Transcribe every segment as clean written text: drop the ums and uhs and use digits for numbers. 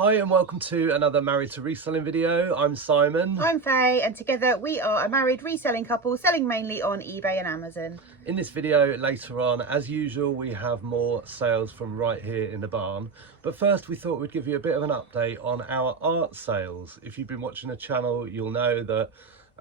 Hi and welcome to another Married to Reselling video. I'm Simon. I'm Faye, and together we are a married reselling couple selling mainly on eBay and Amazon. In this video later on, as usual, we have more sales from right here in the barn. But first we thought we'd give you a bit of an update on our art sales. If you've been watching the channel, you'll know that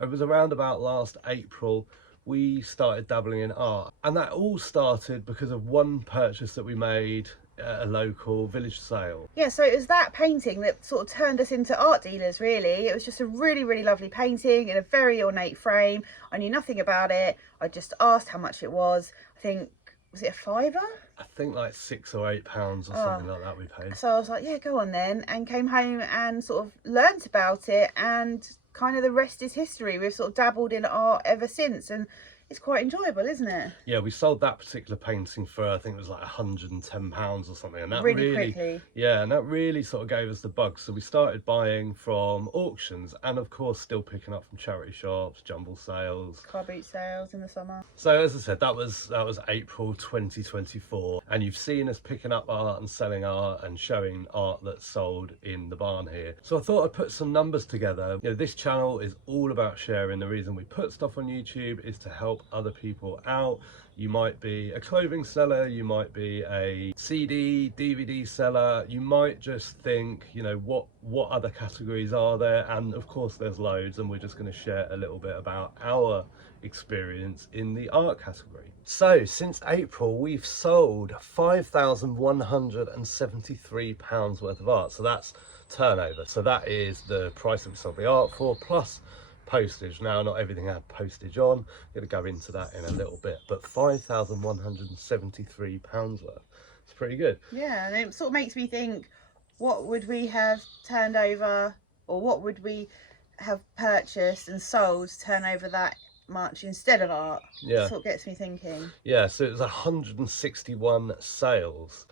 it was around about last April we started dabbling in art. And that all started because of one purchase that we made at a local village sale. Yeah, so it was that painting that sort of turned us into art dealers, really. It was just a really lovely painting in a very ornate frame. I knew nothing about it. I just asked how much it was. I think, was it a fiver? I think like £6 or £8 or something like that we paid. So I was like, yeah, go on then, and came home and sort of learnt about it, and kind of the rest is history. We've sort of dabbled in art ever since, and it's quite enjoyable, isn't it? Yeah, we sold that particular painting for, I think it was like £110 or something, and that really quickly. Yeah, and that really sort of gave us the bug. So we started buying from auctions, and of course still picking up from charity shops, jumble sales, Car boot sales in the summer. So as I said, that was April 2024, and you've seen us picking up art and selling art and showing art that's sold in the barn here. So I thought I'd put some numbers together. You know, this channel is all about sharing. The reason we put stuff on YouTube is to help other people out. You might be a clothing seller, you might be a CD, DVD seller, you might just think, you know, what other categories are there? And of course there's loads, and we're just going to share a little bit about our experience in the art category. So since April we've sold £5,173 worth of art. So that's turnover. So that is the price that we sold the art for, plus postage. Now, not everything had postage on. I'm going to go into that in a little bit, but £5,173 worth. It's pretty good. Yeah, and it sort of makes me think, what would we have turned over, or what would we have purchased and sold to turn over that much instead of art? Yeah. That's what gets me thinking. Yeah, so it was 161 sales.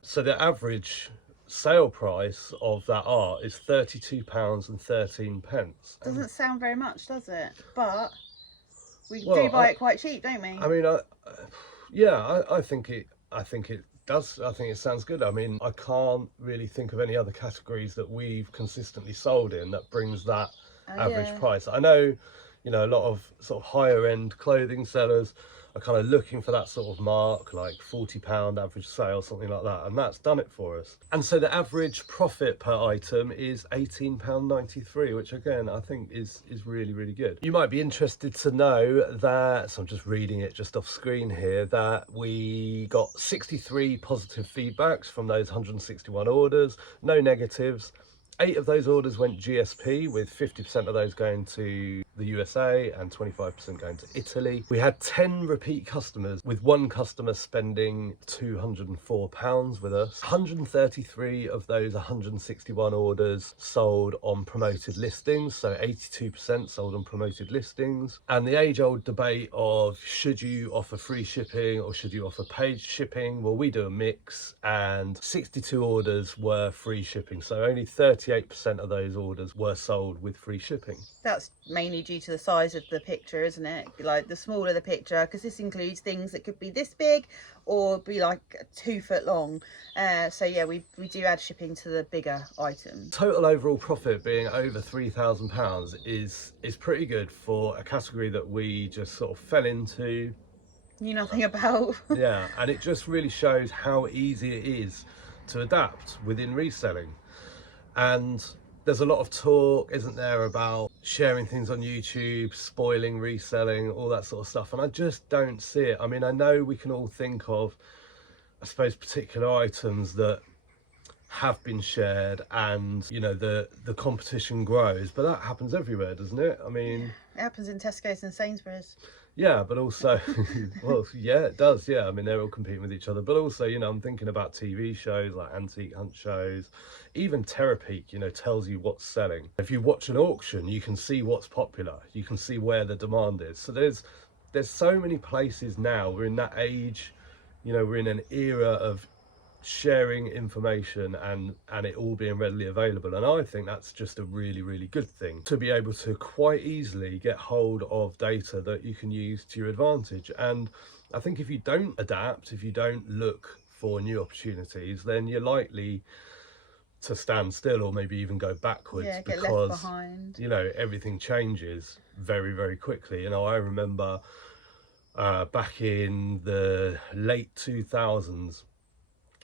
So the average sale price of that art is £32.13. Doesn't sound very much, does it? But we do buy it quite cheap, don't we? I mean, I think it does. I think it sounds good. I mean, I can't really think of any other categories that we've consistently sold in that brings that average price. I know, you know, a lot of sort of higher end clothing sellers are kind of looking for that sort of mark, like £40 average sale, something like that, and that's done it for us. And so the average profit per item is £18.93, which again I think is really good. You might be interested to know that, so I'm just reading it just off screen here, that we got 63 positive feedbacks from those 161 orders, no negatives. 8 of those orders went GSP, with 50% of those going to the USA and 25% going to Italy. We had 10 repeat customers, with one customer spending £204 with us. 133 of those 161 orders sold on promoted listings, so 82% sold on promoted listings. And the age-old debate of should you offer free shipping or should you offer paid shipping? Well, we do a mix, and 62 orders were free shipping, so only 38% of those orders were sold with free shipping. That's mainly due to the size of the picture, isn't it? Like the smaller the picture, because this includes things that could be this big or be like 2 foot long. So yeah, we do add shipping to the bigger items. Total overall profit being over £3,000 is pretty good for a category that we just sort of fell into, knew nothing about. Yeah, and it just really shows how easy it is to adapt within reselling. And there's a lot of talk, isn't there, about sharing things on YouTube, spoiling reselling, all that sort of stuff, and I just don't see it. I mean, I know we can all think of, I suppose, particular items that have been shared and, you know, the competition grows, but that happens everywhere, doesn't it? I mean, it happens in Tesco's and Sainsbury's. Yeah, but also, well, yeah, it does. Yeah, I mean, they're all competing with each other. But also, you know, I'm thinking about TV shows like antique hunt shows, even Terapeak, you know, tells you what's selling. If you watch an auction, you can see what's popular. You can see where the demand is. So there's so many places now. We're in that age, you know, we're in an era of sharing information and it all being readily available, and I think that's just a really good thing, to be able to quite easily get hold of data that you can use to your advantage. And I think if you don't adapt, if you don't look for new opportunities, then you're likely to stand still or maybe even go backwards, yeah, get because left behind. you know, everything changes very, very quickly. You know, I remember back in the late 2000s,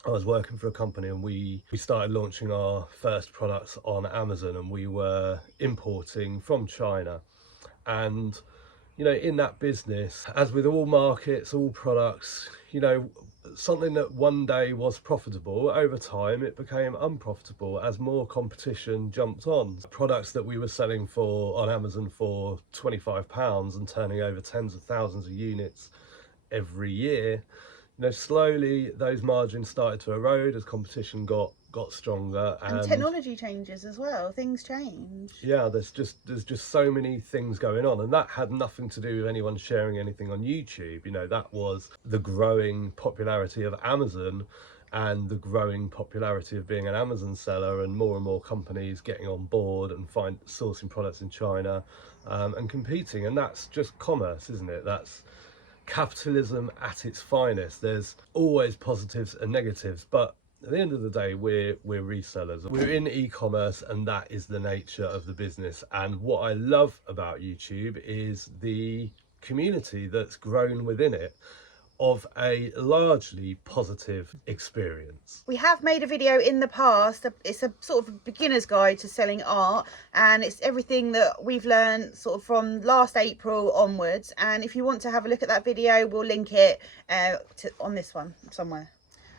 I was working for a company, and we started launching our first products on Amazon, and we were importing from China. And you know, in that business, as with all markets, all products, you know, something that one day was profitable, over time it became unprofitable as more competition jumped on. Products that we were selling for on Amazon for £25 and turning over tens of thousands of units every year, you know, slowly those margins started to erode as competition got stronger, and technology changes as well. Things change. yeah, there's just so many things going on, and that had nothing to do with anyone sharing anything on YouTube. You know, that was the growing popularity of Amazon and the growing popularity of being an Amazon seller, and more companies getting on board and sourcing products in China, and competing. And that's just commerce, isn't it? That's capitalism at its finest. There's always positives and negatives, but at the end of the day, we're resellers. We're in e-commerce, and that is the nature of the business. And what I love about YouTube is the community that's grown within it, of a largely positive experience. We have made a video in the past. It's a sort of a beginner's guide to selling art, and it's everything that we've learned sort of from last April onwards. And if you want to have a look at that video, we'll link it on this one somewhere.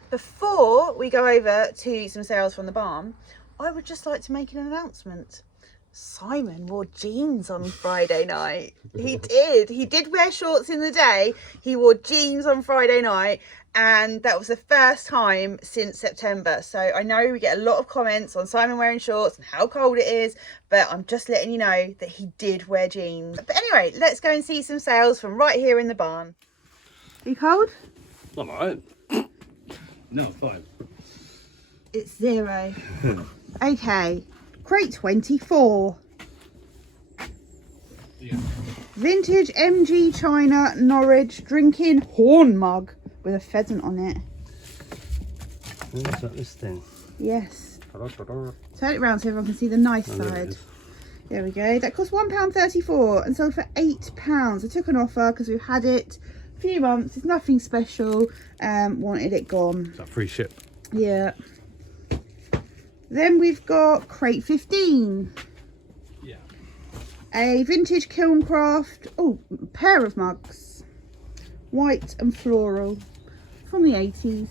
Before we go over to some sales from the barn, I would just like to make an announcement. Simon wore jeans on Friday night. He did wear shorts in the day. He wore jeans on Friday night, and that was the first time since September. So I know we get a lot of comments on Simon wearing shorts and how cold it is, but I'm just letting you know that he did wear jeans. But anyway, let's go and see some sales from right here in the barn. Are you cold? I'm alright. No, fine. It's 0. Okay. Crate 24. Yeah. Vintage MG China Norwich drinking horn mug with a pheasant on it. What's that, this thing? Yes. Turn it around so everyone can see the nice side. There we go. That cost £1.34 and sold for £8. I took an offer because we've had it a few months. It's nothing special. Wanted it gone. Is that free ship? Yeah. Then we've got crate 15. Yeah. A vintage Kilncraft, pair of mugs. White and floral from the 80s.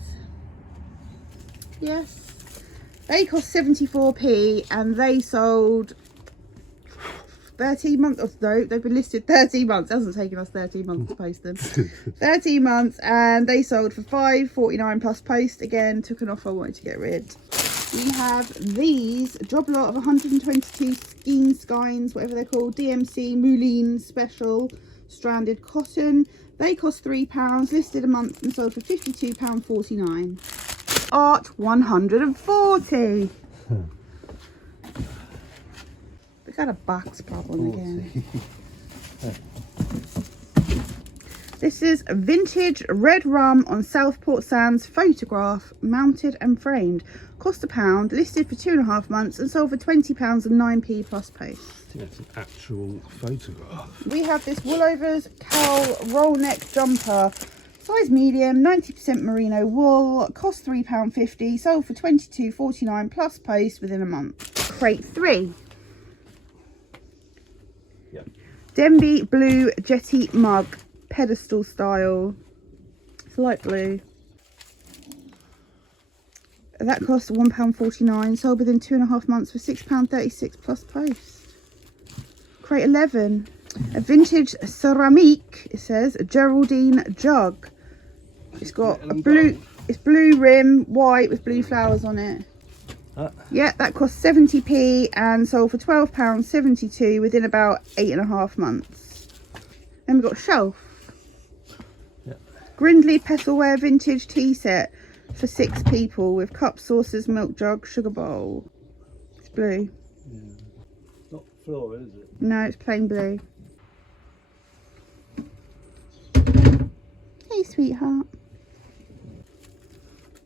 Yes. They cost 74p and they sold 13 months. Oh, no, they've been listed 13 months. It hasn't taken us 13 months to post them. 13 months and they sold for £5.49 plus post. Again, took an offer, wanted to get rid. We have these job lot of 122 skein skeins, whatever they're called, DMC Moulin Special Stranded Cotton. They cost £3, listed a month and sold for £52.49. Art 140. We got a box problem again. This is a vintage red rum on Southport Sands photograph, mounted and framed. Cost £1, listed for 2.5 months and sold for £20 and 9p plus post. I think that's an actual photograph. We have this Woolovers cowl roll neck jumper, size medium, 90% merino wool, cost £3.50, sold for £22.49 plus post within a month. Crate 3. Yep. Denby blue jetty mug, pedestal style. It's light blue. That cost £1.49, sold within 2.5 months for £6.36 plus post. Crate 11, a vintage ceramique, it says, a Geraldine jug. It's got a blue, it's blue rim, white with blue flowers on it. Yeah, that cost 70p and sold for £12.72 within about 8.5 months. Then we've got shelf. Grindley Pestleware vintage tea set for 6 people with cups, saucers, milk jug, sugar bowl. It's blue. Yeah. Not floral, is it? No, it's plain blue. Hey, sweetheart.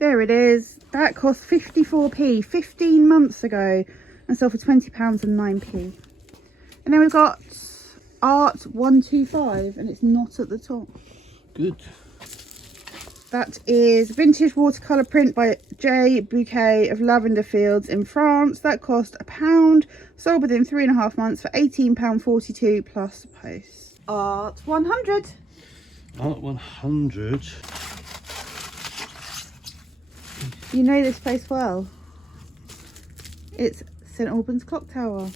There it is. That cost 54p 15 months ago and sold for £20 and 9p. And then we've got Art 125 and it's not at the top. Good. That is vintage watercolour print by J. Bouquet of Lavender Fields in France. That cost £1, sold within 3.5 months for £18.42 plus post. Art 100. Art 100. You know this place well. It's St Albans Clock Tower.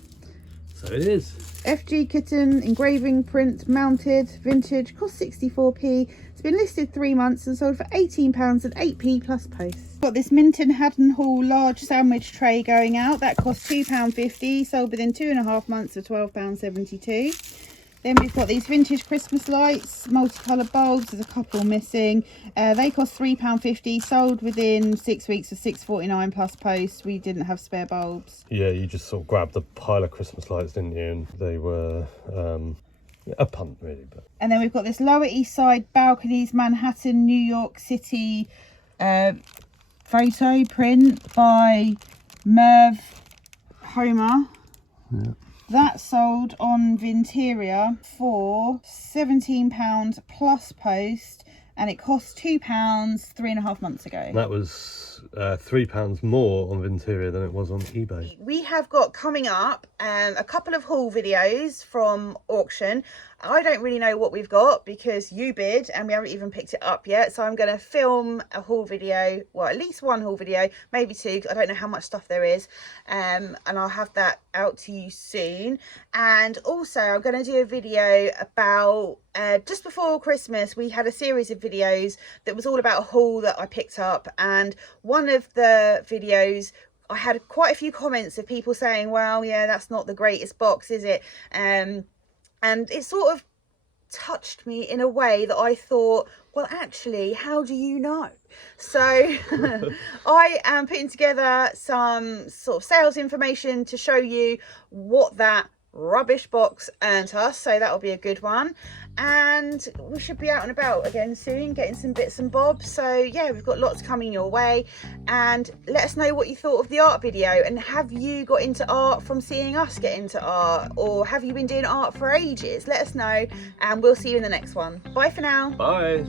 So it is. FG kitten, engraving print, mounted, vintage, cost 64p. It's been listed 3 months and sold for £18 and 8p plus post. Got this Minton Haddon Hall large sandwich tray going out. That cost £2.50, sold within 2.5 months for £12.72. Then we've got these vintage Christmas lights, multicoloured bulbs. There's a couple missing. They cost £3.50, sold within 6 weeks for £6.49 plus post. We didn't have spare bulbs. Yeah, you just sort of grabbed a pile of Christmas lights, didn't you? And they were a punt, really. But And then we've got this Lower East Side balconies, Manhattan, New York City photo print by Merv Homer. yeah. That sold on Vinteria for £17 plus post, and it cost £2 3.5 months ago. That was £3 more on Vinteria than it was on eBay. We have got coming up a couple of haul videos from auction. I don't really know what we've got because you bid and we haven't even picked it up yet. So I'm going to film a haul video, well, at least one haul video, maybe two. I don't know how much stuff there is. And I'll have that out to you soon. And also I'm going to do a video about, just before Christmas, we had a series of videos that was all about a haul that I picked up. And one of the videos, I had quite a few comments of people saying, well, yeah, that's not the greatest box, is it? And it sort of touched me in a way that I thought, well, actually, how do you know? So I am putting together some sort of sales information to show you what that rubbish box earned us. So that'll be a good one. And we should be out and about again soon, getting some bits and bobs. So yeah, we've got lots coming your way. And let us know what you thought of the art video, and have you got into art from seeing us get into art, or have you been doing art for ages? Let us know, and we'll see you in the next one. Bye for now. Bye.